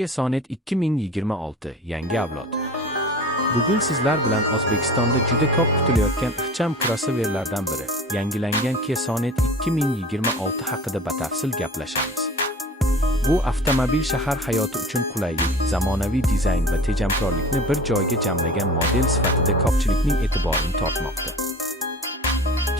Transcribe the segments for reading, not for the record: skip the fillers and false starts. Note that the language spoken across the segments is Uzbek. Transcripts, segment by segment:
Kia Sonet 2026 yangi avlod. Bugun sizlar bilan O'zbekistonda juda ko'p kutilayotgan ixcham crossoverlardan biri, yangilangan Kia Sonet 2026 haqida batafsil gaplashamiz. Bu avtomobil shahar hayoti uchun qulaylik, zamonaviy dizayn va tejamkorlikni bir joyga jamlagan model sifatida ko'pchilikning e'tiborini tortmoqda.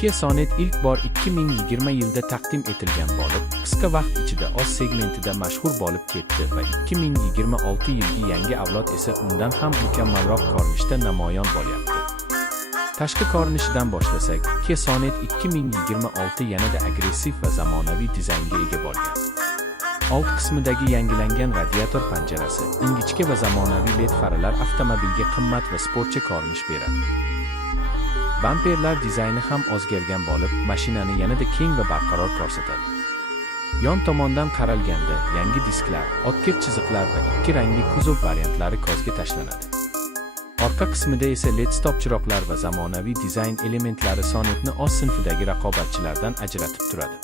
Kia Sonet ilk bor 2020 yilda taqdim etilgan bo'lib, qisqa vaqt ichida o'z segmentida mashhur bo'lib ketdi va 2026 yilgi yangi avlod esa undan ham mukammalroq ko'rinishda namoyon bo'lyapti. Tashqi ko'rinishidan boshlasak, Kia Sonet 2026 yanada agressiv va zamonaviy dizaynga ega bo'lgan. Old qismidagi yangilangan radiator panjarasi, ingichka va zamonaviy LED faralar avtomobilga qimmat va sportcha ko'rinish beradi. Bamperlar dizayni ham o'zgargan bo'lib, mashinani yanada keng va barqaror ko'rsatadi. Yon tomondan qaralganda, yangi disklar, o'tkir chiziqlar va ikki rangli kuzov variantlari ko'zga tashlanadi. Orqa qismida esa LED stop chiroqlar va zamonaviy dizayn elementlari Sonetni o'z sinfidagi raqobatchilardan ajratib turadi.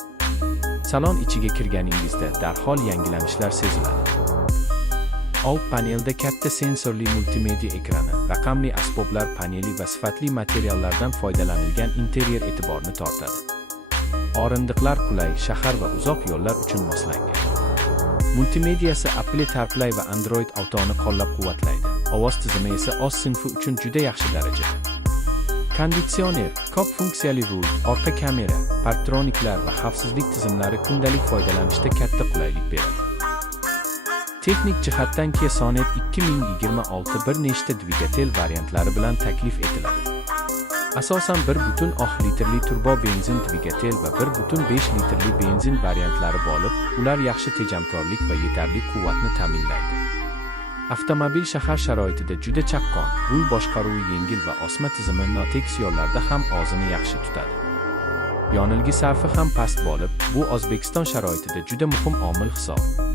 Salon ichiga kirganingizda darhol yangilanishlar seziladi. Old panelda katta sensorli multimedia ekrani, raqamli asboblar paneli va sifatli materiallardan foydalanilgan interyer e'tiborni tortadi. O'rindiqlar qulay, shahar va uzoq yo'llar uchun moslangan. Multimediyasi Apple CarPlay va Android Auto'ni qo'llab-quvvatlaydi. Ovoz tizimi esa o'z sinfi uchun juda yaxshi darajada. Konditsioner, ko'p funksiyali rul, orqa kamera, parktroniklar va xavfsizlik tizimlari kundalik foydalanishda katta qulaylik beradi. Texnik jihatdan Kia Sonet 2026 bir nechta dvigatel variantlari bilan taklif etiladi. Asosan 1,6 litrli turbo benzin dvigatel va 1,5 litrli benzin variantlari bo'lib, ular yaxshi tejamkorlik va yetarli quvvatni ta'minlaydi. Avtomobil shahar sharoitida juda chaqqon, rul boshqaruvi yengil va osma tizimi notekis yo'llarda ham o'zini yaxshi tutadi. Yonilg'i sarfi ham past bo'lib, bu O'zbekiston sharoitida juda muhim omil hisob.